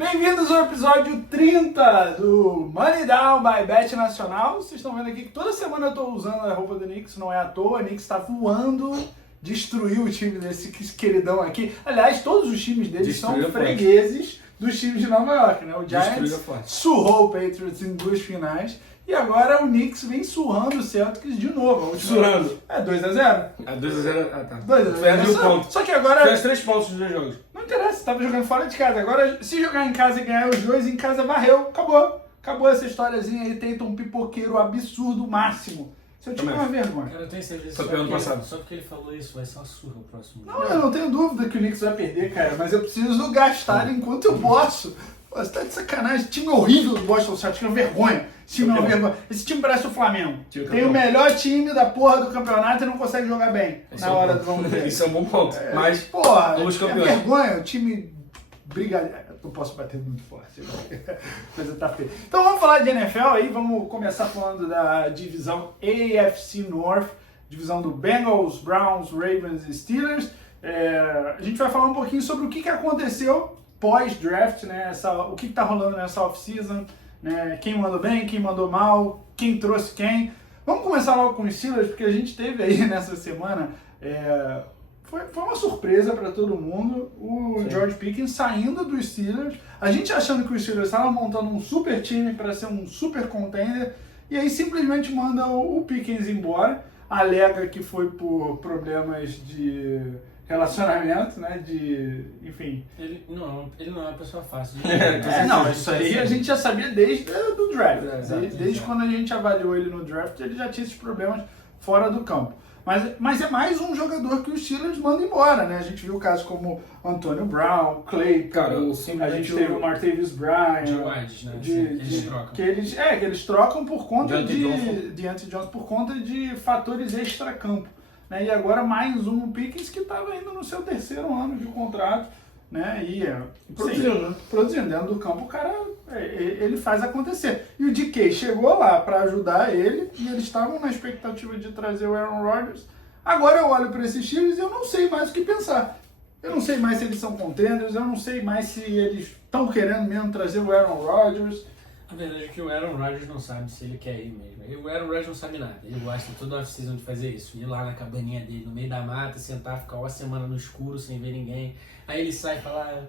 Bem-vindos ao episódio 30 do Money Down by Bet Nacional. Vocês estão vendo aqui que toda semana eu estou usando a roupa do Knicks, não é à toa. O Knicks está voando, destruiu o time desse queridão aqui. Aliás, todos os times deles são fregueses dos times de Nova York, né? O Giants surrou o Patriots em 2 finais. E agora o Knicks vem surrando o Celtics de novo. Surrando. É 2x0. É 2x0. Ah, tá. 2x0. Só que agora... Fez 3 pontos nos 2 jogos. Não interessa, tava jogando fora de casa. Agora, se jogar em casa e ganhar os 2, em casa varreu. Acabou. Acabou essa historiazinha aí. Tenta um pipoqueiro absurdo máximo. Seu time é uma vergonha. Cara, eu tenho certeza só porque ele falou isso, vai ser uma surra o próximo jogo. Não, eu não tenho dúvida que o Knicks vai perder, cara. Mas eu preciso gastar enquanto eu posso. Pô, você tá de sacanagem. Time horrível do Boston Celtics, é uma vergonha. Esse time é uma vergonha. Esse time parece o Flamengo. Tem o melhor time da porra do campeonato e não consegue jogar bem na hora do vamos ver. Isso é um bom ponto. Mas, porra, é vergonha. O time briga. Eu posso bater muito forte. Coisa tá feia. Então vamos falar de NFL aí. Vamos começar falando da divisão AFC North. Divisão do Bengals, Browns, Ravens e Steelers. A gente vai falar um pouquinho sobre o que aconteceu pós-draft, né? O que tá rolando nessa off-season, né? Quem mandou bem, quem mandou mal, quem trouxe quem. Vamos começar logo com os Steelers, porque a gente teve aí nessa semana, foi uma surpresa para todo mundo, o George Pickens saindo dos Steelers, a gente achando que os Steelers estavam montando um super time para ser um super contender, e aí simplesmente manda o Pickens embora, alega que foi por problemas de relacionamento, né, enfim. Ele não é uma pessoa fácil. Não, isso aí a gente já sabia desde o draft. Desde quando a gente avaliou ele no draft, ele já tinha esses problemas fora do campo. Mas é mais um jogador que os Steelers mandam embora, né? A gente viu casos como Antonio Brown, Clay, a gente teve o Martavis Bryant. De wides, né? Eles trocam. Que eles trocam por conta de Deontay Johnson, por conta de fatores extra-campo. Né? E agora mais um Pickens que estava indo no seu 3º ano de contrato, né? E produzindo dentro do campo, o cara ele faz acontecer. E o DK chegou lá para ajudar ele e eles estavam na expectativa de trazer o Aaron Rodgers. Agora eu olho para esses times e eu não sei mais o que pensar. Eu não sei mais se eles são contenders, eu não sei mais se eles estão querendo mesmo trazer o Aaron Rodgers. A verdade é que o Aaron Rodgers não sabe se ele quer ir mesmo. O Aaron Rodgers não sabe nada. Ele gosta toda a off-season de fazer isso. Ir lá na cabaninha dele, no meio da mata, sentar, ficar uma semana no escuro, sem ver ninguém. Aí ele sai e fala,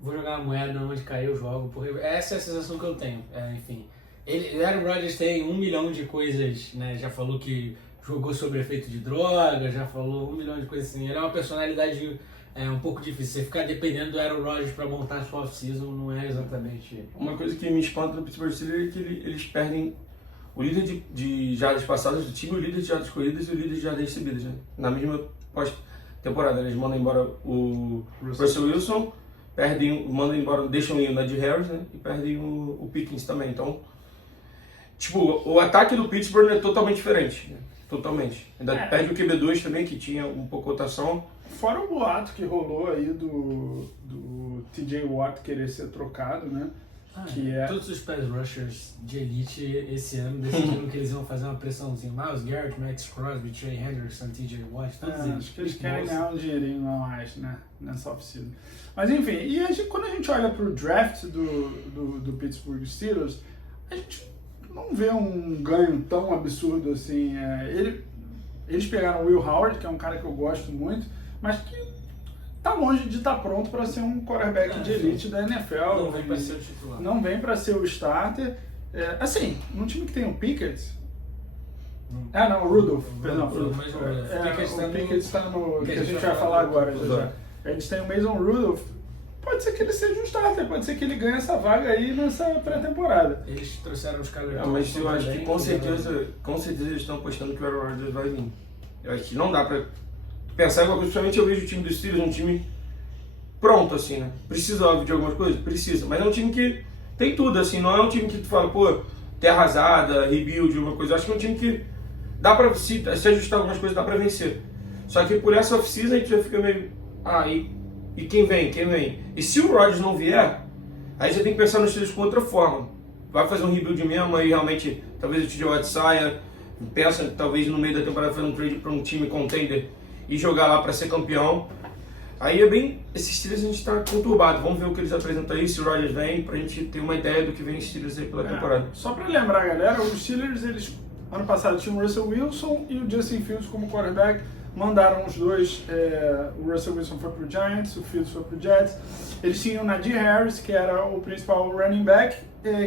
vou jogar uma moeda, onde cair eu jogo. Porque essa é a sensação que eu tenho. Enfim, o Aaron Rodgers tem 1 milhão de coisas, né? Já falou que jogou sob efeito de droga, já falou 1 milhão de coisas assim. Ele é uma personalidade... um pouco difícil. Você ficar dependendo do Aaron Rodgers para montar a sua off-season não é exatamente... Uma coisa que me espanta no Pittsburgh Steelers é que eles perdem o líder de jardas passadas do time, o líder de jardas corridas e o líder de jardas recebidas, né? Na mesma pós-temporada. Eles mandam embora o Russell Wilson, mandam embora, deixam ir o Najee Harris, né? E perdem o Pickens também. Então, tipo, o ataque do Pittsburgh é totalmente diferente, né? Totalmente. Ainda perde o QB2 também, que tinha um pouco de rotação. Fora o boato que rolou aí do TJ Watt querer ser trocado, né? Todos os pass rushers de elite esse ano decidiram que eles iam fazer uma pressãozinha. Miles Garrett, Max Crosby, Trey Hendrickson, TJ Watt, todos eles. Acho que eles querem ganhar um dinheirinho a mais, né? Nessa off-season. Mas enfim, quando a gente olha pro draft do Pittsburgh Steelers, a gente não vê um ganho tão absurdo assim. Eles pegaram o Will Howard, que é um cara que eu gosto muito, mas que tá longe de estar pronto para ser um quarterback de elite da NFL. Não vem para ser o titular. Não vem para ser o starter. Assim, num time que tem o Pickett... o Rudolph. Perdão, o Pickett está no... que a gente vai falar agora já. Eles têm o Mason Rudolph. Pode ser que ele seja um starter, pode ser que ele ganhe essa vaga aí nessa pré-temporada. Eles trouxeram os caras... Mas eu acho que com certeza eles estão apostando que o Aaron Rodgers vai vir. Eu acho que não dá pra pensar em uma coisa, principalmente eu vejo o time dos Steelers um time pronto, assim, né? Precisa, óbvio, de algumas coisas? Precisa, mas é um time que tem tudo, assim, não é um time que tu fala, pô, terra arrasada, rebuild, alguma coisa. Eu acho que é um time que dá pra se ajustar algumas coisas, dá pra vencer. Só que por essa off-season a gente já fica meio, e quem vem? E se o Rodgers não vier, aí você tem que pensar nos Steelers com outra forma. Vai fazer um rebuild mesmo, aí realmente, talvez o TJ Watt saia, pensa talvez no meio da temporada fazer um trade para um time contender e jogar lá para ser campeão. Aí é bem, esses Steelers a gente tá conturbado, vamos ver o que eles apresentam aí, se o Rodgers vem, pra gente ter uma ideia do que vem os Steelers aí pela temporada. Só pra lembrar, galera, os Steelers, eles ano passado tinham o Russell Wilson e o Justin Fields como quarterback, mandaram os dois, o Russell Wilson foi pro Giants, o Fields foi pro Jets. Eles tinham o Najee Harris, que era o principal running back,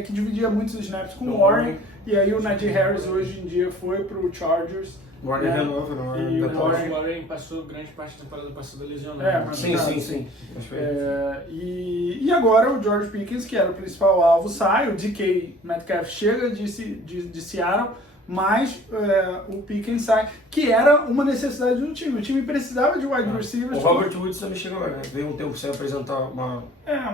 que dividia muitos snaps com o Warren, e aí o Najee Harris hoje em dia foi pro Chargers. Warren renova, não é? E o Warren passou grande parte da temporada passada lesionado. Mas Sim. E agora o George Pickens, que era o principal alvo, sai, o DK Metcalf chega de Seattle, mas o Pickens sai, que era uma necessidade do time. O time precisava de wide receivers. O Robert Woods também chegou lá, né? Veio um tempo sem apresentar uma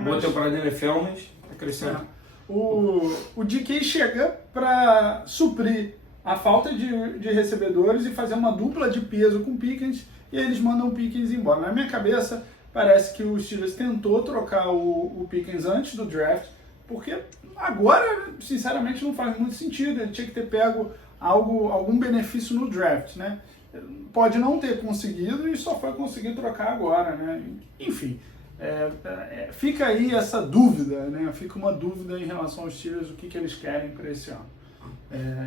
boa temporada na NFL, mas tá crescendo. O DK chega para suprir a falta de recebedores e fazer uma dupla de peso com o Pickens, e eles mandam o Pickens embora. Na minha cabeça, parece que o Steelers tentou trocar o Pickens antes do draft, porque agora, sinceramente, não faz muito sentido. Ele tinha que ter pego algum benefício no draft, né? Pode não ter conseguido e só foi conseguir trocar agora, né? Enfim, fica aí essa dúvida, né? Fica uma dúvida em relação aos Steelers, o que eles querem para esse ano.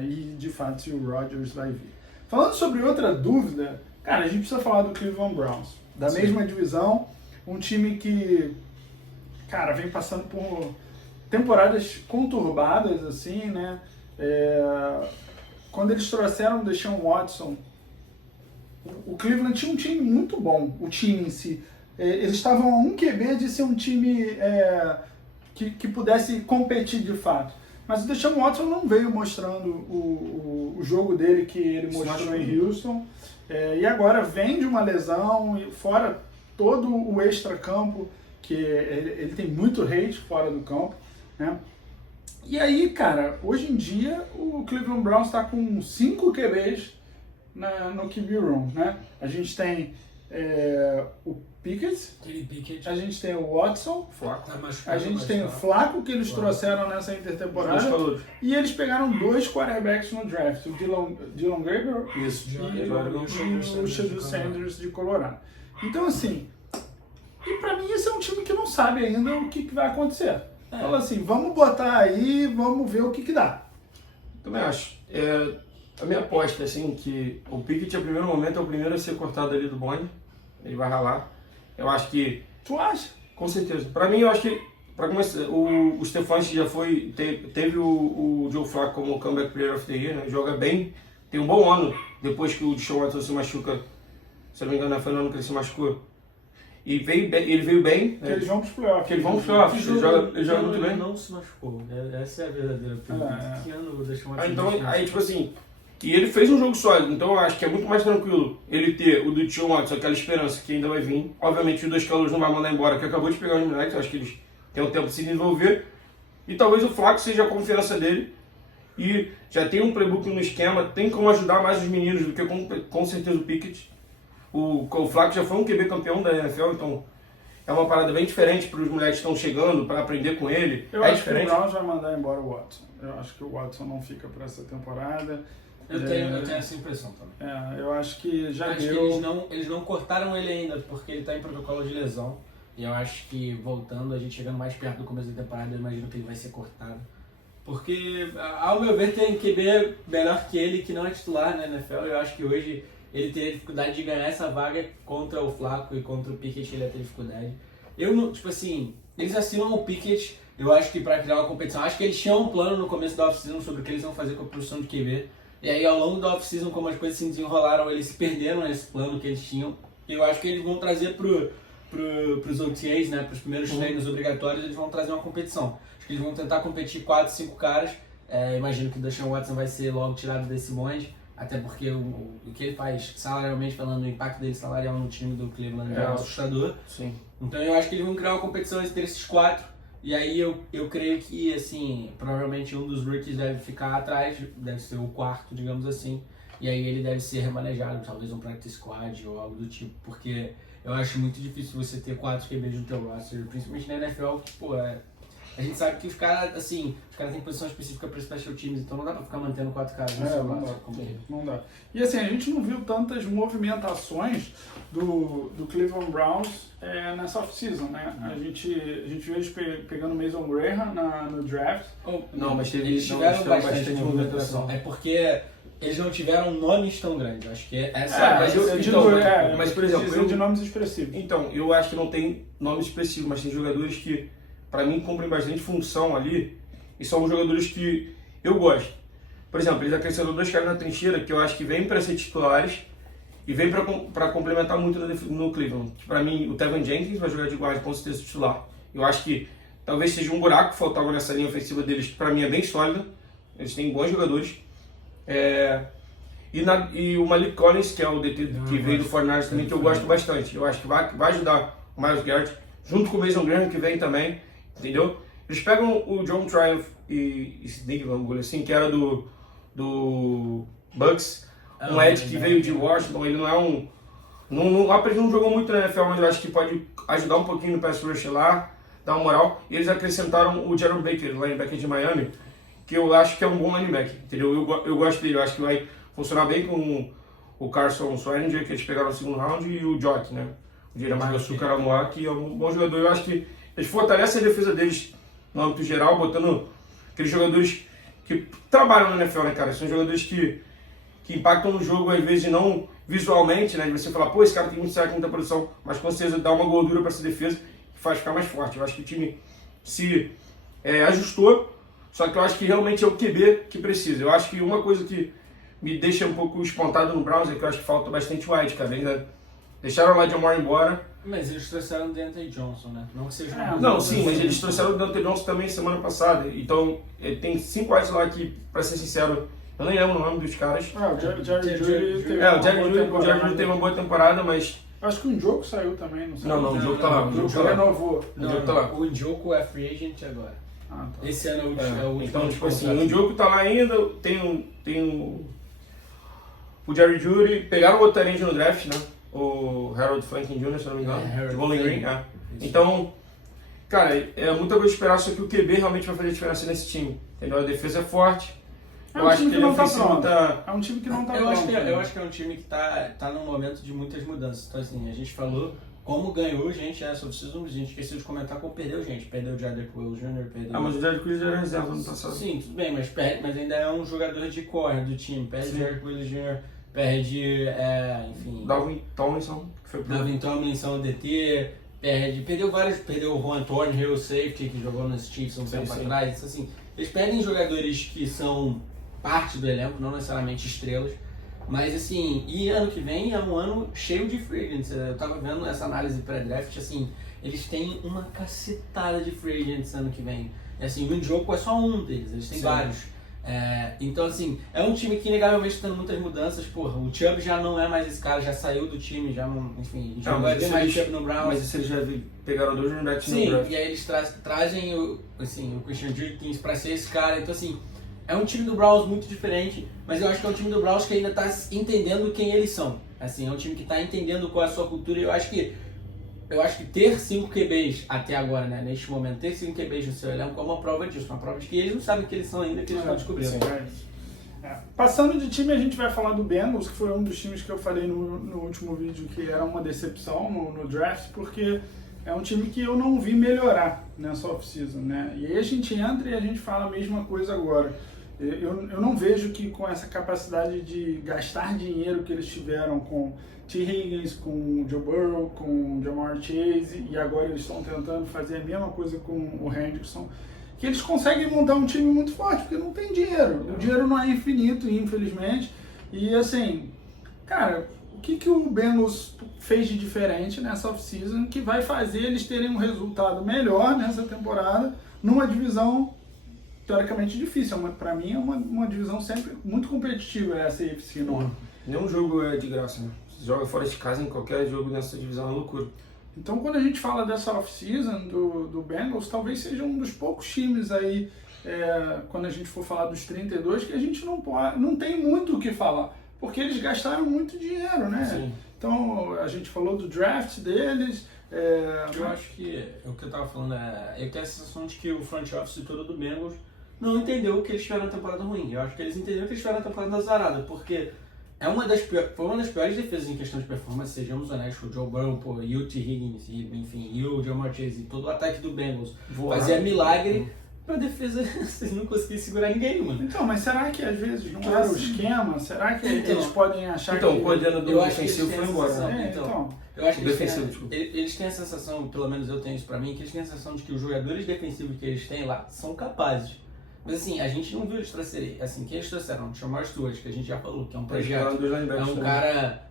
E de fato se o Rodgers vai vir. Falando sobre outra dúvida, cara, a gente precisa falar do Cleveland Browns, da mesma divisão, um time que, cara, vem passando por temporadas conturbadas, assim, né? Quando eles trouxeram o Deshaun Watson, o Cleveland tinha um time muito bom, o time em si. Eles estavam a um QB de ser um time que pudesse competir de fato. Mas o Deshaun Watson não veio mostrando o jogo dele que ele mostrou em Houston. E agora vem de uma lesão, e fora todo o extra-campo, que ele tem muito hate fora do campo, né? E aí, cara, hoje em dia o Cleveland Browns está com 5 QBs no QB Room, né? A gente tem o Pickett, a gente tem o Watson, a gente tem o Flacco, que eles trouxeram nessa intertemporada, e eles pegaram 2 quarterbacks no draft, o Dylan Gabriel e o Shedeur Sanders de Colorado. Então, assim, e pra mim esse é um time que não sabe ainda o que vai acontecer. Fala assim, vamos botar aí, vamos ver o que dá. Também acho. A minha aposta é assim, que o Pickett, a primeiro momento, é o primeiro a ser cortado ali do bonde. Ele vai ralar. Eu acho que... Tu acha? Com certeza. Pra mim, eu acho que... Pra começar, o Stefanski já foi... Teve o Joe Flacco como Comeback Player of the Year, né? Joga bem. Tem um bom ano depois que o Deshaun Watson se machuca. Se não me engano, foi no ano que ele se machucou. E ele veio bem. Que eles vão pros playoffs. Ele joga muito bem. Ele não se machucou. Essa é a verdadeira pergunta. Que ano deixou uma então, aí, tipo assim... E ele fez um jogo sólido, então eu acho que é muito mais tranquilo ele ter o do Deshaun Watson, aquela esperança que ainda vai vir. Obviamente o 2 Calouros não vai mandar embora, que acabou de pegar os moleques, eu acho que eles têm um tempo de se desenvolver. E talvez o Flacco seja a confiança dele. E já tem um playbook no esquema, tem como ajudar mais os meninos do que com certeza o Pickett. O Flacco já foi um QB campeão da NFL, então é uma parada bem diferente para os moleques que estão chegando, para aprender com ele. Eu acho que o Browns vai mandar embora o Watson. Eu acho que o Watson não fica para essa temporada. Eu tenho essa impressão também. Eu acho que já acho deu... que eles não cortaram ele ainda, porque ele está em protocolo de lesão. E eu acho que, voltando, a gente chegando mais perto do começo da temporada, eu imagino que ele vai ser cortado. Porque, ao meu ver, tem QB melhor que ele, que não é titular na NFL. Eu acho que hoje ele teria dificuldade de ganhar essa vaga contra o Flacco e contra o Pickett, ele ia ter dificuldade. Eu não, tipo assim, eles assinam o Pickett, eu acho que para criar uma competição. Acho que eles tinham um plano no começo da off-season sobre o que eles vão fazer com a produção de QB. E aí, ao longo da off-season, como as coisas se desenrolaram, eles se perderam nesse plano que eles tinham. E eu acho que eles vão trazer pros OTAs, né, pros primeiros treinos obrigatórios, eles vão trazer uma competição. Acho que eles vão tentar competir 4, 5 caras. Imagino que o Deshaun Watson vai ser logo tirado desse bonde, até porque o que ele faz, salarialmente falando, o impacto dele salarial no time do Cleveland é assustador. Sim. Então eu acho que eles vão criar uma competição entre esses 4. E aí eu creio que, assim, provavelmente um dos rookies deve ficar atrás, deve ser o 4º, digamos assim. E aí ele deve ser remanejado, talvez um practice squad ou algo do tipo, porque eu acho muito difícil você ter 4 QBs no teu roster, principalmente na NFL, que, pô, é A gente sabe que os caras, assim, têm posição específica para special teams, então não dá pra ficar mantendo 4 caras no seu lado. Não dá. E assim, a gente não viu tantas movimentações do Cleveland Browns nessa off-season, né? A gente viu eles pegando Mason Graham no draft. Não, mas eles tiveram bastante movimentação. É porque eles não tiveram nomes tão grandes. Acho que essa é a mas, por exemplo, de nomes expressivos. Então, eu acho que não tem nome expressivo, mas tem jogadores que, pra mim, cumprem bastante função ali e são jogadores que eu gosto. Por exemplo, eles acrescentaram 2 caras na trincheira que eu acho que vêm para ser titulares e vêm para complementar muito no Cleveland. Que pra mim, o Tevin Jenkins vai jogar de guarda com certeza titular. Eu acho que talvez seja um buraco que faltava nessa linha ofensiva deles, que pra mim é bem sólida. Eles têm bons jogadores. E o Malik Collins, que é o DT que veio do Fortnite também, que eu gosto bastante. Eu acho que vai ajudar o Myles Garrett, junto com o Mason Graham, que vem também, entendeu? Eles pegam o John Triumph e Sneak, vamos assim, que era do Bucks, um Ed que veio de Washington. Ele não é um... Ele não jogou muito na NFL, mas eu acho que pode ajudar um pouquinho no pass rush lá, dar uma moral. E eles acrescentaram o Jerome Baker, linebacker de Miami, que eu acho que é um bom linebacker, entendeu? Eu gosto dele, eu acho que vai funcionar bem com o Carson Swearinger, que eles pegaram no segundo round, e o Jock, né? O Jeremiah Sucaramoa, que é um bom jogador. Eu acho que eles fortalecem a defesa deles no âmbito geral, botando aqueles jogadores que trabalham na NFL, né, cara? São jogadores que impactam no jogo, às vezes não visualmente, né? De você falar, pô, esse cara tem muito saque, muita produção, mas com certeza dá uma gordura para essa defesa que faz ficar mais forte. Eu acho que o time se ajustou, só que eu acho que realmente é o QB que precisa. Eu acho que uma coisa que me deixa um pouco espantado no Browns é que eu acho que falta bastante wide, cara. Ainda deixaram o Lattimore embora. Mas eles trouxeram o Deontay Johnson, né? Não que seja não, sim, mas eles trouxeram o Deontay Johnson também semana passada. Então, tem 5 wides lá que, pra ser sincero, eu nem lembro o nome dos caras. O Jerry Jeudy teve uma boa temporada, mas... Acho que o Njoku saiu também, não sei. Não, o Njoku tá lá. O Njoku renovou. O Njoku é free agent agora. Tá. Esse ano é o último. Então, tipo assim, o Njoku tá lá ainda, tem o Jerry Jeudy, pegaram o outro talento no draft, né? O Harold Franklin Jr., se não me engano. De Bowling Green, Então, cara, é muita coisa esperar, só que o QB realmente vai fazer diferença nesse time. Entendeu? A defesa é forte. Eu acho que não tá pronto. É um time que não tá pronto. Eu acho que é um time que tá num momento de muitas mudanças. Então, assim, a gente falou como ganhou gente essa off-season, a gente esqueceu de comentar como perdeu gente. Perdeu o Jedrick Wills Jr., perdeu... mas o Jedrick Wills já era reserva no passado. Sim, tudo bem, mas ainda é um jogador de core do time. Perde o Jedrick Wills Jr., perde, enfim... Dalvin Tomlinson, que foi pro... Dalvin Tomlinson, DT, perdeu vários... Perdeu o Juan Thornhill, safety, que jogou nos Chiefs um tempo atrás. Então, assim, eles perdem jogadores que são parte do elenco, não necessariamente estrelas. Mas assim, e ano que vem é um ano cheio de free agents. Eu tava vendo essa análise pré-draft, assim, eles têm uma cacetada de free agents ano que vem. E assim, o Njoku é só um deles, eles têm vários. Então assim, é um time que inegavelmente está tendo muitas mudanças. Porra, o Chubb já não é mais esse cara, já saiu do time, já não, enfim, já não vai ter mais Chubb no Browns. Mas eles já pegaram 2 running backs no draft. Sim, e aí eles trazem o Christian Jenkins pra ser esse cara, então assim... É um time do Browns muito diferente, mas eu acho que é um time do Browns que ainda está entendendo quem eles são. Assim, é um time que está entendendo qual é a sua cultura e eu acho que ter 5 QBs até agora, né, neste momento, ter 5 QBs no seu elenco é uma prova disso, uma prova de que eles não sabem o que eles são ainda, que eles estão descobrindo. Passando de time, a gente vai falar do Bengals, que foi um dos times que eu falei no último vídeo que era uma decepção no draft, porque é um time que eu não vi melhorar nessa off-season, né? E aí a gente entra e a gente fala a mesma coisa agora. Eu não vejo que com essa capacidade de gastar dinheiro que eles tiveram com T. Higgins, com Joe Burrow, com Jamar Chase, e agora eles estão tentando fazer a mesma coisa com o Hendrickson, que eles conseguem montar um time muito forte, porque não tem dinheiro. O dinheiro não é infinito, infelizmente. E assim, cara, o que o Bengals fez de diferente nessa off-season que vai fazer eles terem um resultado melhor nessa temporada, numa divisão teoricamente difícil? Para mim é uma divisão sempre muito competitiva, essa AFC North. Nenhum jogo é de graça, né? Você joga fora de casa em qualquer jogo nessa divisão, é loucura. Então, quando a gente fala dessa off-season do Bengals, talvez seja um dos poucos times aí, quando a gente for falar dos 32, que a gente não tem muito o que falar, porque eles gastaram muito dinheiro, né? Sim. Então, a gente falou do draft deles, Eu acho que o que eu tava falando eu tenho a sensação de que o front office todo do Bengals não entendeu que eles tiveram uma temporada ruim. Eu acho que eles entenderam que eles tiveram uma temporada azarada, porque foi uma das piores defesas em questão de performance, sejamos honestos. O Joe Burrow, e o T. Higgins, e o Jamar Chase, e todo o ataque do Bengals fazia milagre pra defesa, vocês não conseguiam segurar ninguém, mano. Então, mas será que às vezes não era o esquema? Será que eles podem achar que... o coordenador defensivo foi embora. Eu acho que eles têm a sensação, pelo menos eu tenho isso pra mim, que eles têm a sensação de que os jogadores defensivos que eles têm lá são capazes. Mas assim, a gente não viu eles trazerem, assim, quem eles trouxeram? O Jamar Stewart, que a gente já falou, que é um projeto, é um cara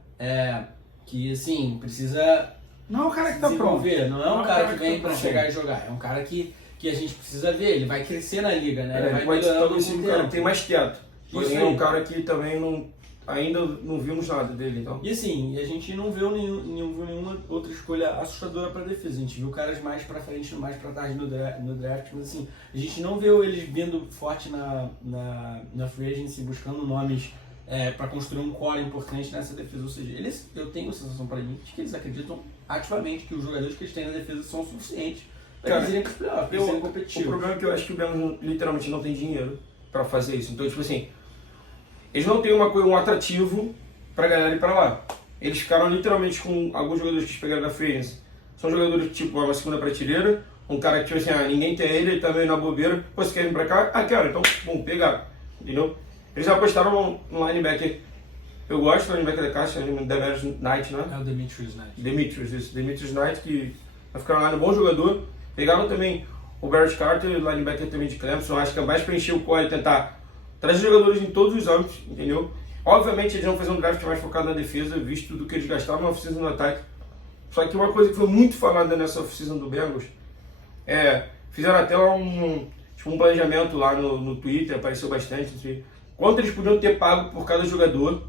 que, assim, precisa... Não é um cara que tá pronto. Não é um cara que vem pra chegar e jogar, é um cara que a gente precisa ver, ele vai crescer na liga, né? Ele vai melhorando o cara que tem mais quieto. Isso é um cara que também ainda não vimos nada dele, então. E assim, a gente não viu nenhuma outra escolha assustadora pra defesa. A gente viu caras mais pra frente, mais pra trás no draft, mas assim, a gente não viu eles vindo forte na free agency, buscando nomes pra construir um core importante nessa defesa. Ou seja, eu tenho a sensação pra mim de que eles acreditam ativamente que os jogadores que eles têm na defesa são suficientes pra eles irem pros playoffs, pra eles serem competitivos. O problema é que eu acho que o Bengals literalmente não tem dinheiro pra fazer isso. Então, tipo assim, eles não têm um atrativo pra ganhar ele pra lá. Eles ficaram literalmente com alguns jogadores que eles pegaram da free agency. São jogadores tipo uma segunda prateleira, um cara que tipo assim, ninguém tem ele tá meio na bobeira. Pô, você quer vir pra cá? Quero. Então, pegaram. Entendeu? Eles apostaram no linebacker. Eu gosto do linebacker da caixa, Demetrius Knight, né? É o Demetrius Knight. Demetrius Knight, que vai ficar lá no bom jogador. Pegaram também o Barrett Carter, linebacker também de Clemson. Acho que é mais pra encher o core e tentar trazer jogadores em todos os âmbitos, entendeu? Obviamente eles vão fazer um draft mais focado na defesa, visto do que eles gastaram na off-season no ataque. Só que uma coisa que foi muito falada nessa off-season do Bengals fizeram até um planejamento lá no Twitter, apareceu bastante, assim, quanto eles podiam ter pago por cada jogador,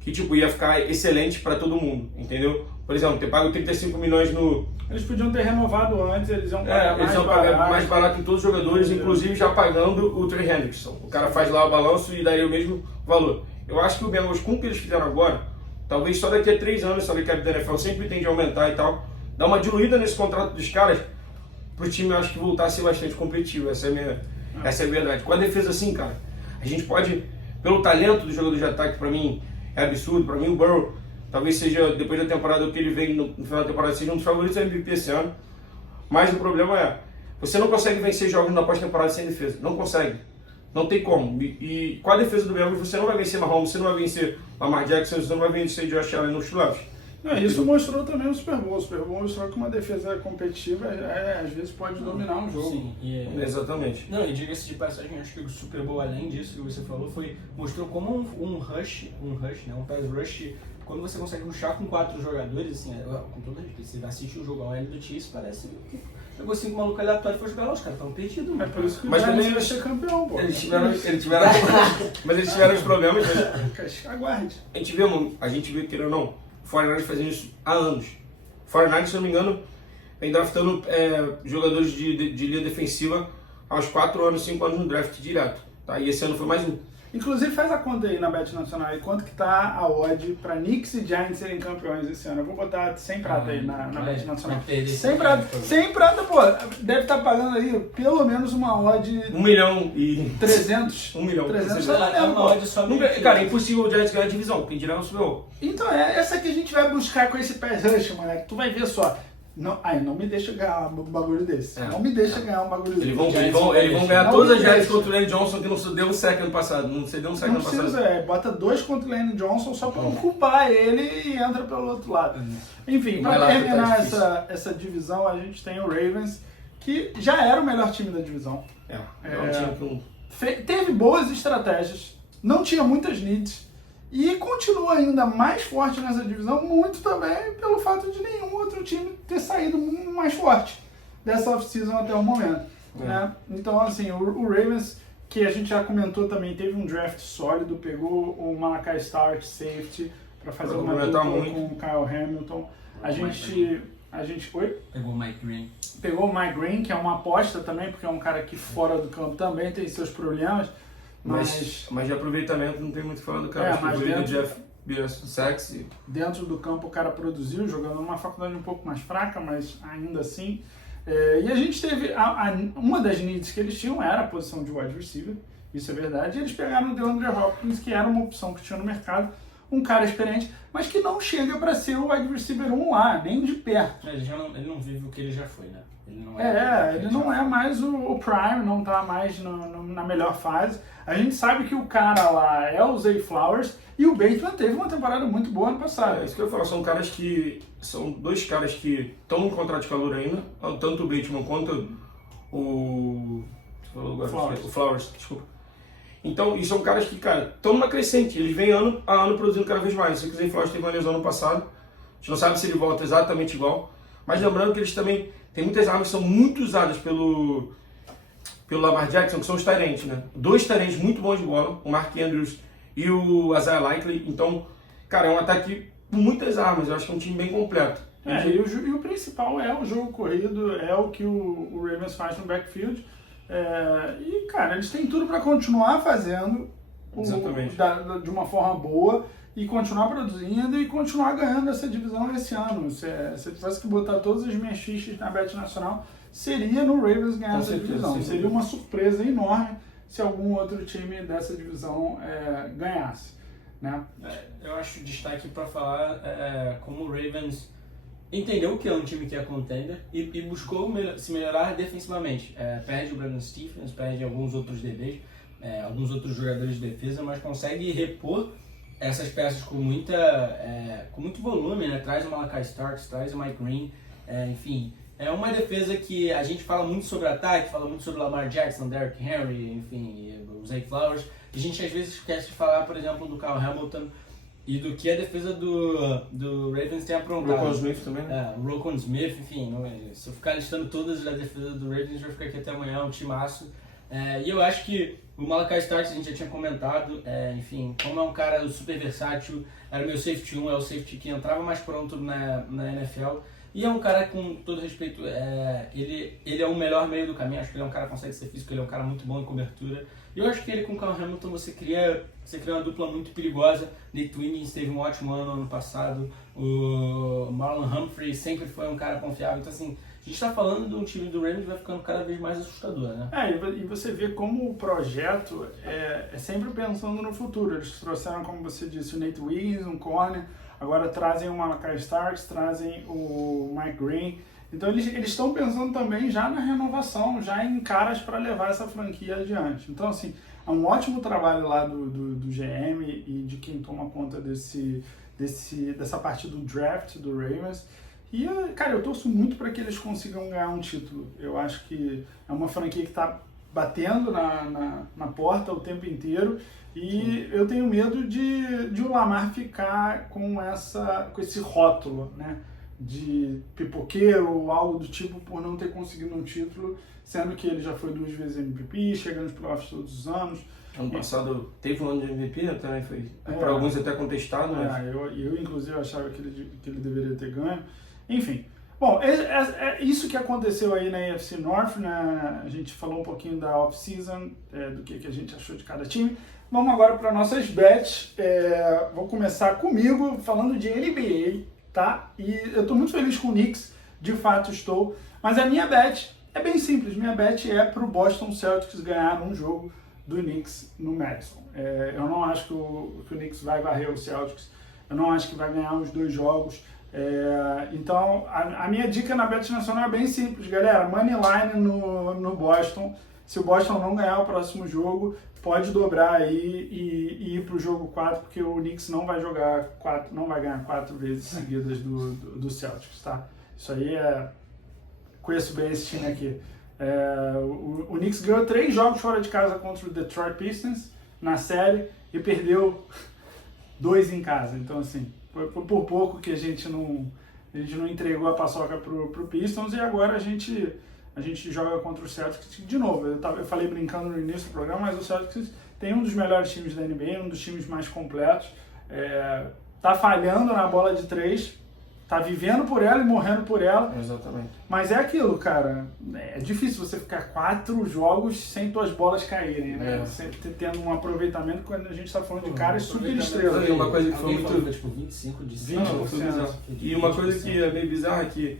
que tipo, ia ficar excelente para todo mundo, entendeu? Por exemplo, ter pago 35 milhões no... Eles podiam ter renovado antes, eles iam pagar mais barato em todos os jogadores, inclusive já pagando o Trey Hendrickson. O cara faz lá o balanço e daria o mesmo valor. Eu acho que o Bengals, com o que eles fizeram agora, talvez só daqui a 3 anos, sabe que a NFL sempre tende a aumentar e tal, dar uma diluída nesse contrato dos caras, pro time, eu acho que voltar a ser bastante competitivo. Essa é a verdade. Com a defesa assim, cara, a gente pode, pelo talento do jogador de ataque, pra mim, é absurdo. Pra mim, o Burrow talvez seja, depois da temporada que ele vem no final da temporada, seja um dos favoritos da MVP esse ano. Mas o problema você não consegue vencer jogos na pós-temporada sem defesa. Não consegue. Não tem como. E com a defesa do Bengals, você não vai vencer Mahomes, você não vai vencer Lamar Jackson, você não vai vencer Josh Allen nos playoffs. Isso mostrou também o Super Bowl. O Super Bowl mostrou que uma defesa competitiva às vezes pode dominar um jogo. Sim, exatamente. Não, e diga-se de passagem, acho que o Super Bowl, além disso que você falou, mostrou como um pass rush, quando você consegue rushar com 4 jogadores, assim, com toda a gente, você assiste o jogo ao L do Chiefs, parece que pegou 5 malucos aleatórios e foi jogar lá, os caras estavam perdidos. É por isso que mas também vai ser campeão, pô. Eles tiveram mas eles tiveram os problemas. Aguarde. A gente vê, querendo ou não, o 49ers fazendo isso há anos. O 49ers, se não me engano, vem draftando jogadores de linha defensiva há uns 4 anos, 5 anos no draft direto. Tá? E esse ano foi mais um. Inclusive, faz a conta aí na Bet Nacional aí, quanto que tá a odd pra Knicks e Giants serem campeões esse ano. Eu vou botar 100 prata aí na Bet Nacional. 100 prata, pô, deve estar pagando aí pelo menos uma odd... 1 milhão e... 300. 1 milhão. 300 é uma odd só... Cara, é impossível o Giants ganhar a divisão, quem dirá no Super Bowl. Então, essa que a gente vai buscar com esse pass rush, moleque. Tu vai ver só. Não me deixa ganhar um bagulho desse. Não me deixa ganhar um bagulho desse. Eles vão ganhar todas as Giants contra o Lane Johnson, que não deu um sec ano passado. Não cedeu um sec ano passado. Não precisa, bota 2 contra o Lane Johnson só pra ocupar ele e entra pelo outro lado. Enfim, pra terminar essa divisão, a gente tem o Ravens, que já era o melhor time da divisão. É um time que teve boas estratégias, não tinha muitas needs. E continua ainda mais forte nessa divisão, muito também pelo fato de nenhum outro time ter saído mais forte dessa off-season até o momento. Né? Então, assim, o Ravens, que a gente já comentou também, teve um draft sólido, pegou o Malachi Stark, safety, para fazer uma dupla com o Kyle Hamilton. A gente... Oi? Pegou o Mike Green. Pegou o Mike Green, que é uma aposta também, porque é um cara que fora do campo também tem seus problemas. Mas de aproveitamento não tem muito o que falar do cara. Mas BS sexy. Dentro do campo o cara produziu, jogando numa faculdade um pouco mais fraca, mas ainda assim. E a gente teve, uma das needs que eles tinham era a posição de wide receiver, isso é verdade, e eles pegaram o DeAndre Hopkins, que era uma opção que tinha no mercado, um cara experiente, mas que não chega para ser o wide receiver 1 lá, nem de perto. Ele não vive o que ele já foi, né? Ele não é mais o prime, não tá mais na melhor fase. A gente sabe que o cara lá é o Zay Flowers e o Bateman teve uma temporada muito boa ano passado. Isso que eu ia falar, são dois caras que estão no contrato de calor ainda, tanto o Bateman quanto o Flowers, desculpa. Então, e são caras que, cara, estão numa crescente, eles vêm ano a ano produzindo cada vez mais. Se quiser, o Flowers teve uma lesão ano passado, a gente não sabe se ele volta exatamente igual, mas lembrando que eles também têm muitas armas que são muito usadas pelo Lamar Jackson, que são os tight ends, né? 2 tight ends muito bons de bola, o Mark Andrews e o Isaiah Likely. Então, cara, é um ataque com muitas armas, eu acho que é um time bem completo. E o principal é o jogo corrido, é o que o Ravens faz no backfield. E, cara, eles têm tudo para continuar fazendo de uma forma boa e continuar produzindo e continuar ganhando essa divisão esse ano. Se eu tivesse que botar todas as minhas fichas na Bet Nacional, seria no Ravens ganhar essa divisão. Seria uma surpresa enorme se algum outro time dessa divisão ganhasse, né? Eu acho destaque para falar como o Ravens entendeu que é um time que é contender e buscou se melhorar defensivamente. Perde o Brandon Stephens, perde alguns outros DBs, alguns outros jogadores de defesa, mas consegue repor essas peças com muito volume, né? Traz o Malachi Starks, traz o Mike Green, enfim. É uma defesa que a gente fala muito sobre ataque, fala muito sobre Lamar Jackson, Derrick Henry, enfim, o Zay Flowers. A gente às vezes esquece de falar, por exemplo, do Kyle Hamilton e do que a defesa do Ravens tem aprontado. O Roquan Smith também, né? O Roquan Smith, enfim, se eu ficar listando todas da defesa do Ravens, vai ficar aqui até amanhã, um timaço. E eu acho que o Malachi Starks, a gente já tinha comentado, enfim, como é um cara super versátil, era meu safety 1, é o safety que entrava mais pronto na NFL. E é um cara, com todo respeito, ele é o melhor meio do caminho, acho que ele é um cara que consegue ser físico, ele é um cara muito bom em cobertura. E eu acho que ele com o Kyle Hamilton você cria uma dupla muito perigosa. Nate Wiggins teve um ótimo ano passado, o Marlon Humphrey sempre foi um cara confiável. Então assim, a gente está falando de um time do Ravens que vai ficando cada vez mais assustador, né? E você vê como o projeto é sempre pensando no futuro. Eles trouxeram, como você disse, o Nate Wiggins, um corner, agora trazem o Malachi Starks, trazem o Mike Green. Então eles estão pensando também já na renovação, já em caras para levar essa franquia adiante. Então assim, é um ótimo trabalho lá do GM e de quem toma conta dessa parte do draft do Ravens. E, cara, eu torço muito para que eles consigam ganhar um título. Eu acho que é uma franquia que está batendo na porta o tempo inteiro. E eu tenho medo de o Lamar ficar com esse rótulo, né? De pipoqueiro ou algo do tipo por não ter conseguido um título, sendo que ele já foi 2 vezes MVP, chega nos playoffs todos os anos. Ano passado teve um ano de MVP, né? Também foi para alguns até contestado. Mas... Eu inclusive achava que ele deveria ter ganho. Enfim, bom, é isso que aconteceu aí na AFC North, né? A gente falou um pouquinho da off-season, do que a gente achou de cada time. Vamos agora para nossas bets. Vou começar comigo falando de NBA, tá? E eu estou muito feliz com o Knicks, de fato estou. Mas a minha bet é bem simples. Minha bet é para o Boston Celtics ganhar um jogo do Knicks no Madison. Eu não acho que o Knicks vai varrer o Celtics. Eu não acho que vai ganhar os 2 jogos. Então, a minha dica na Bet Nacional é bem simples, galera. Moneyline no Boston. Se o Boston não ganhar o próximo jogo, pode dobrar aí e ir para o jogo 4, porque o Knicks não vai ganhar 4 vezes seguidas do Celtics, tá? Isso aí conheço bem esse time aqui. O Knicks ganhou 3 jogos fora de casa contra o Detroit Pistons na série e perdeu 2 em casa. Então, assim, foi por pouco que a gente não entregou a paçoca pro Pistons e agora a gente joga contra o Celtics de novo. Eu falei brincando no início do programa, mas o Celtics tem um dos melhores times da NBA, um dos times mais completos. Tá falhando na bola de 3, tá vivendo por ela e morrendo por ela. Exatamente. Mas é aquilo, cara. É difícil você ficar 4 jogos sem tuas bolas caírem, né? Você tendo um aproveitamento quando a gente tá falando de caras super estrelas. E uma coisa que foi muito... Tipo, 25 de 20%. Não, foi bizarro. E uma coisa que é meio bizarra é que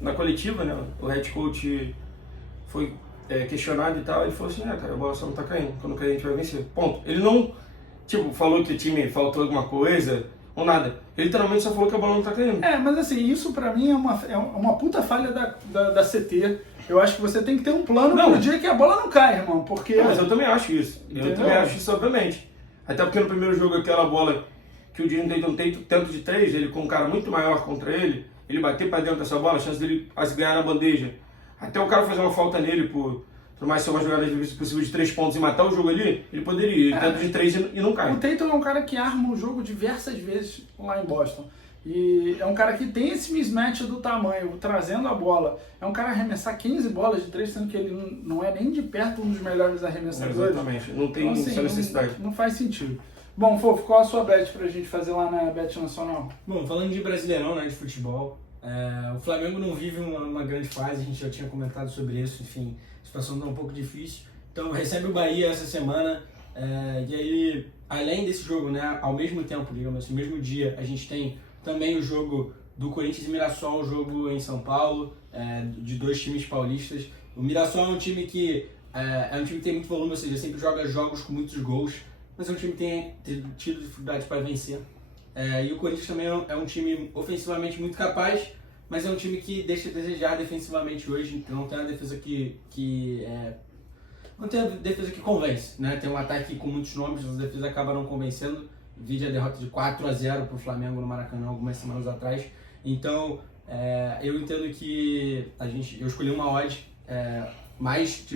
na coletiva, né, o head coach foi questionado e tal, ele falou assim, cara, a bola só não tá caindo, quando cair a gente vai vencer. Ponto. Ele não, tipo, falou que o time faltou alguma coisa ou nada. Ele literalmente só falou que a bola não tá caindo. Mas assim, isso pra mim é uma puta falha da CT. Eu acho que você tem que ter um plano pro dia que a bola não cai, irmão, porque... Mas eu também acho isso. Entendeu? Eu também acho isso, obviamente. Até porque no primeiro jogo, aquela bola que o Jason Tatum tem tanto de 3, ele com um cara muito maior contra ele bater pra dentro dessa bola, a chance dele ganhar na bandeja. Até o cara fazer uma falta nele por mais ser uma jogada possível de 3 pontos e matar o jogo ali, ele poderia. Ele tenta de 3 e não cai. O Tatum é um cara que arma o jogo diversas vezes lá em Boston. E é um cara que tem esse mismatch do tamanho, trazendo a bola. É um cara a arremessar 15 bolas de 3, sendo que ele não é nem de perto um dos melhores arremessadores. Exatamente, não tem Então, assim, essa necessidade. Não faz sentido. Bom, Fofo, qual a sua bet pra gente fazer lá na Bet Nacional? Bom, falando de Brasileirão, né, de futebol, o Flamengo não vive uma grande fase, a gente já tinha comentado sobre isso, enfim, a situação está um pouco difícil. Então recebe o Bahia essa semana, e aí, além desse jogo, né, ao mesmo tempo, digamos assim, no mesmo dia, a gente tem também o jogo do Corinthians e Mirassol, um jogo em São Paulo, de 2 times paulistas. O Mirassol é um time que tem muito volume, ou seja, sempre joga jogos com muitos gols, mas é um time que tem tido dificuldade para vencer. E o Corinthians também é um time ofensivamente muito capaz, mas é um time que deixa a desejar defensivamente hoje, então não tem uma defesa não tem a defesa que convence, né? Tem um ataque com muitos nomes, mas a defesa acaba não convencendo. Vide a derrota de 4-0 para o Flamengo no Maracanã algumas semanas atrás. Então, eu entendo que eu escolhi uma odd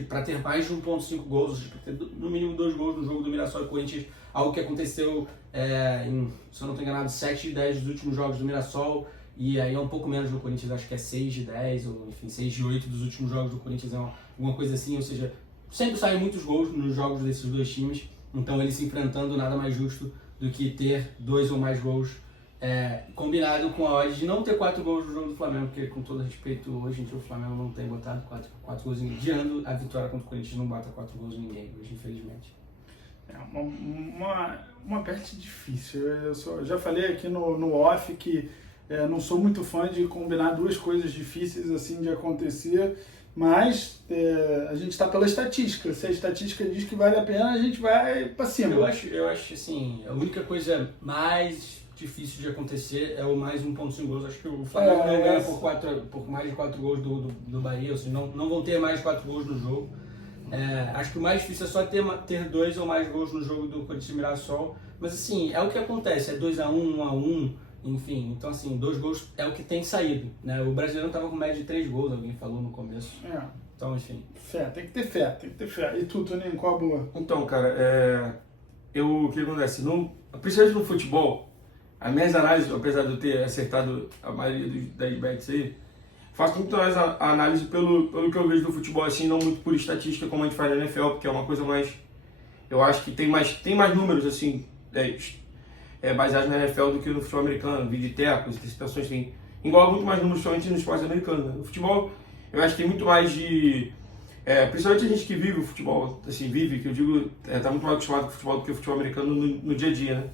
para ter mais de 1.5 gols, para ter no mínimo 2 gols no jogo do Mirassol e Corinthians, algo que aconteceu se eu não estou enganado, 7 de 10 dos últimos jogos do Mirassol, e aí é um pouco menos do Corinthians, acho que é 6 de 10, ou enfim, 6 de 8 dos últimos jogos do Corinthians, alguma coisa assim, ou seja, sempre saem muitos gols nos jogos desses 2 times, então eles se enfrentando, nada mais justo do que ter 2 ou mais gols, combinado com a odd de não ter 4 gols no jogo do Flamengo, porque com todo respeito, hoje em dia o Flamengo não tem botado 4 gols em ninguém. De ano, a vitória contra o Corinthians não bota 4 gols em ninguém, hoje, infelizmente. Uma bet difícil. Eu já falei aqui no off que não sou muito fã de combinar 2 coisas difíceis assim de acontecer, mas a gente está pela estatística. Se a estatística diz que vale a pena, a gente vai para cima. Eu acho assim, a única coisa mais difícil de acontecer é o mais 1.5 gols. Acho que o Flamengo não ganha por mais de 4 gols do Bahia, ou seja, não vão ter mais de 4 gols no jogo. Acho que o mais difícil é só ter 2 ou mais gols no jogo do Corinthians e Mirassol, mas assim, é o que acontece, é 2-1, 1-1, enfim, então assim, 2 gols é o que tem saído, né? O brasileiro estava com média de 3 gols, alguém falou no começo, então enfim. Tem que ter fé. E tu, Toninho, qual a boa? Então, cara, o que acontece, principalmente no futebol, as minhas análises, apesar de eu ter acertado a maioria das bets aí, faço muito mais a análise pelo que eu vejo do futebol, assim, não muito por estatística como a gente faz na NFL, porque é uma coisa mais, eu acho que tem mais números, assim, baseados na NFL do que no futebol americano, vídeo de tecos, antecipações, engloba muito mais números somente no esporte americano, né? No futebol, eu acho que tem muito mais de, principalmente a gente que vive o futebol, assim, que eu digo, tá muito mais acostumado com o futebol do que o futebol americano no dia a dia, né?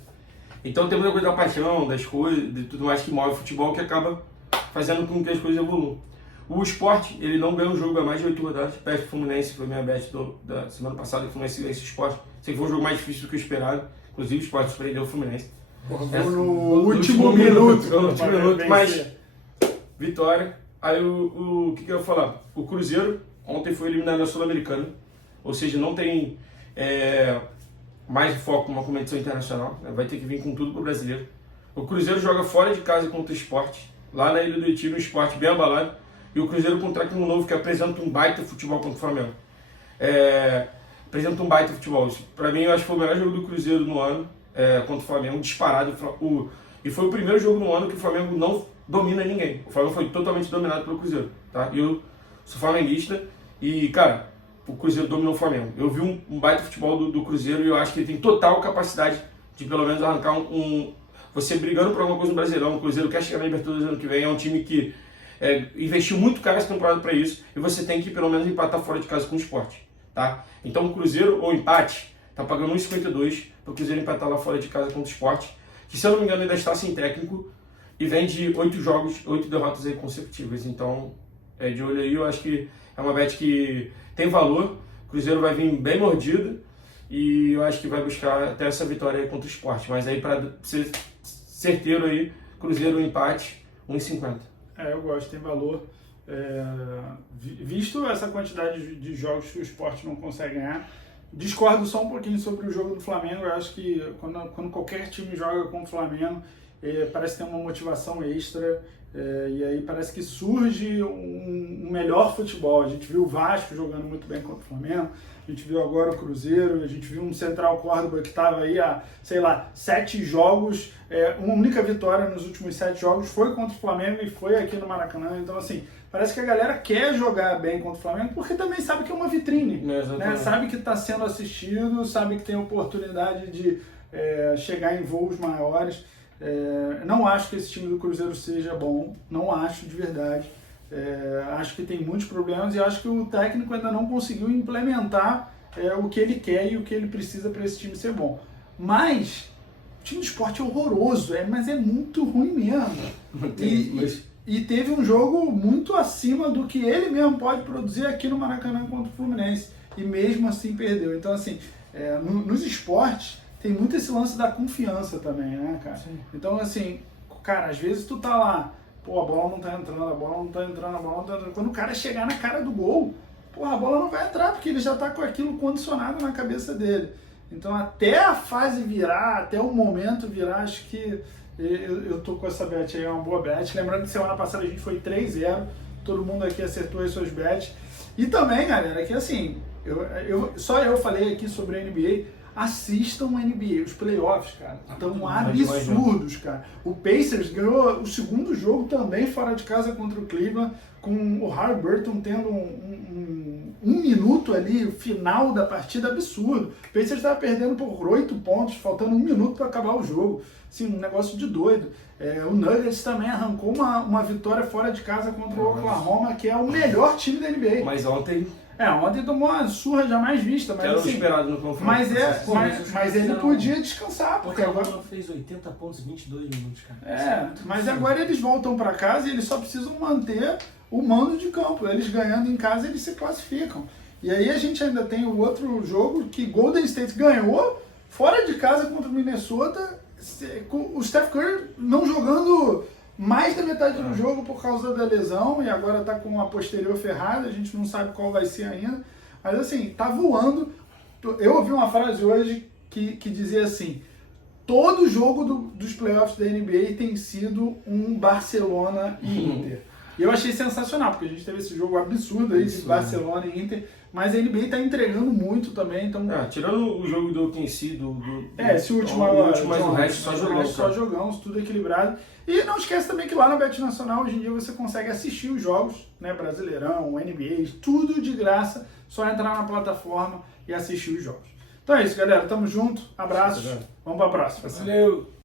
Então tem muita coisa da paixão, das coisas, de tudo mais que move o futebol, que acaba fazendo com que as coisas evoluam. O esporte, ele não ganha um jogo há mais de 8 rodadas. Perde o Fluminense, foi minha bet da semana passada, que o Fluminense ganhou esse esporte. Sei que foi um jogo mais difícil do que o esperado. Inclusive o esporte surpreendeu o Fluminense. No último minuto. No último minuto, mas vitória. Aí o que eu ia falar? O Cruzeiro ontem foi eliminado na Sul-Americana. Ou seja, não tem mais foco numa competição internacional. Né? Vai ter que vir com tudo pro brasileiro. O Cruzeiro joga fora de casa contra o Sport. Lá na Ilha do Retiro, um Sport bem abalado. E o Cruzeiro com um técnico novo que apresenta um baita futebol contra o Flamengo. Apresenta um baita futebol. Pra mim, eu acho que foi o melhor jogo do Cruzeiro no ano contra o Flamengo, disparado. E foi o primeiro jogo no ano que o Flamengo não domina ninguém. O Flamengo foi totalmente dominado pelo Cruzeiro. Tá? E eu sou flamenguista e, cara, o Cruzeiro dominou o Flamengo. Eu vi um baita futebol do Cruzeiro e eu acho que ele tem total capacidade de pelo menos arrancar você brigando por alguma coisa no Brasileirão, o Cruzeiro quer chegar na Libertadores ano que vem, é um time que investiu muito caro essa temporada para isso, e você tem que pelo menos empatar fora de casa com o Sport, tá? Então o Cruzeiro, ou empate, tá pagando 1,52 para o Cruzeiro empatar lá fora de casa contra o Sport, que se eu não me engano ainda está sem técnico, e vem de 8 jogos, 8 derrotas aí consecutivas. Então, de olho aí, eu acho que é uma bet que tem valor. O Cruzeiro vai vir bem mordido e eu acho que vai buscar até essa vitória aí contra o Sport. Mas aí, para ser certeiro aí, Cruzeiro empate, 1,50. Eu gosto, tem valor. Visto essa quantidade de jogos que o Sport não consegue ganhar, discordo só um pouquinho sobre o jogo do Flamengo. Eu acho que quando qualquer time joga contra o Flamengo, parece ter uma motivação extra, e aí parece que surge um melhor futebol. A gente viu o Vasco jogando muito bem contra o Flamengo, a gente viu agora o Cruzeiro, a gente viu um Central Córdoba que estava aí há, 7 jogos, uma única vitória nos últimos 7 jogos foi contra o Flamengo e foi aqui no Maracanã. Então, assim, parece que a galera quer jogar bem contra o Flamengo porque também sabe que é uma vitrine, né? Sabe que está sendo assistido, sabe que tem oportunidade de chegar em voos maiores. Não acho que esse time do Cruzeiro seja bom, não acho de verdade. Acho que tem muitos problemas e acho que o técnico ainda não conseguiu implementar o que ele quer e o que ele precisa para esse time ser bom. Mas o time do Sport é horroroso, mas é muito ruim mesmo. E teve um jogo muito acima do que ele mesmo pode produzir aqui no Maracanã contra o Fluminense, e mesmo assim perdeu. Então, assim, nos esportes tem muito esse lance da confiança também, né, cara? Sim. Então, assim, cara, às vezes tu tá lá, a bola não tá entrando, a bola não tá entrando. Quando o cara chegar na cara do gol, a bola não vai entrar, porque ele já tá com aquilo condicionado na cabeça dele. Então, até a fase virar, até o momento virar, acho que eu tô com essa bet aí, é uma boa bet. Lembrando que semana passada a gente foi 3-0, todo mundo aqui acertou as suas bets. E também, galera, que assim, só eu falei aqui sobre a NBA, assistam o NBA, os playoffs, cara, estão absurdos, cara. O Pacers ganhou o segundo jogo também fora de casa contra o Cleveland, com o Haliburton tendo um minuto ali, o final da partida, absurdo. O Pacers estava perdendo por 8 pontos, faltando 1 minuto para acabar o jogo. Assim, um negócio de doido. O Nuggets também arrancou uma vitória fora de casa contra o Oklahoma, que é o melhor time da NBA. Mas ontem tomou uma surra jamais vista, mas era assim, esperado no confronto. Mas ele podia descansar, porque agora agora fez 80 pontos em 22 minutos, cara. Mas agora eles voltam para casa e eles só precisam manter o mando de campo. Eles ganhando em casa, eles se classificam. E aí a gente ainda tem o outro jogo que Golden State ganhou fora de casa contra o Minnesota, com o Steph Curry não jogando mais da metade do jogo por causa da lesão, e agora tá com a posterior ferrada, a gente não sabe qual vai ser ainda, mas assim, tá voando. Eu ouvi uma frase hoje que dizia assim: todo jogo dos playoffs da NBA tem sido um Barcelona e Inter. E eu achei sensacional, porque a gente teve esse jogo absurdo aí de Barcelona e Inter, mas a NBA tá entregando muito também, então... tirando o jogo do OKC, esse último agora, mas o resto só jogamos, tudo equilibrado. E não esquece também que lá na Bet Nacional, hoje em dia, você consegue assistir os jogos, né, Brasileirão, NBA, tudo de graça, só entrar na plataforma e assistir os jogos. Então é isso, galera, tamo junto, abraços, vamos pra próxima. Valeu!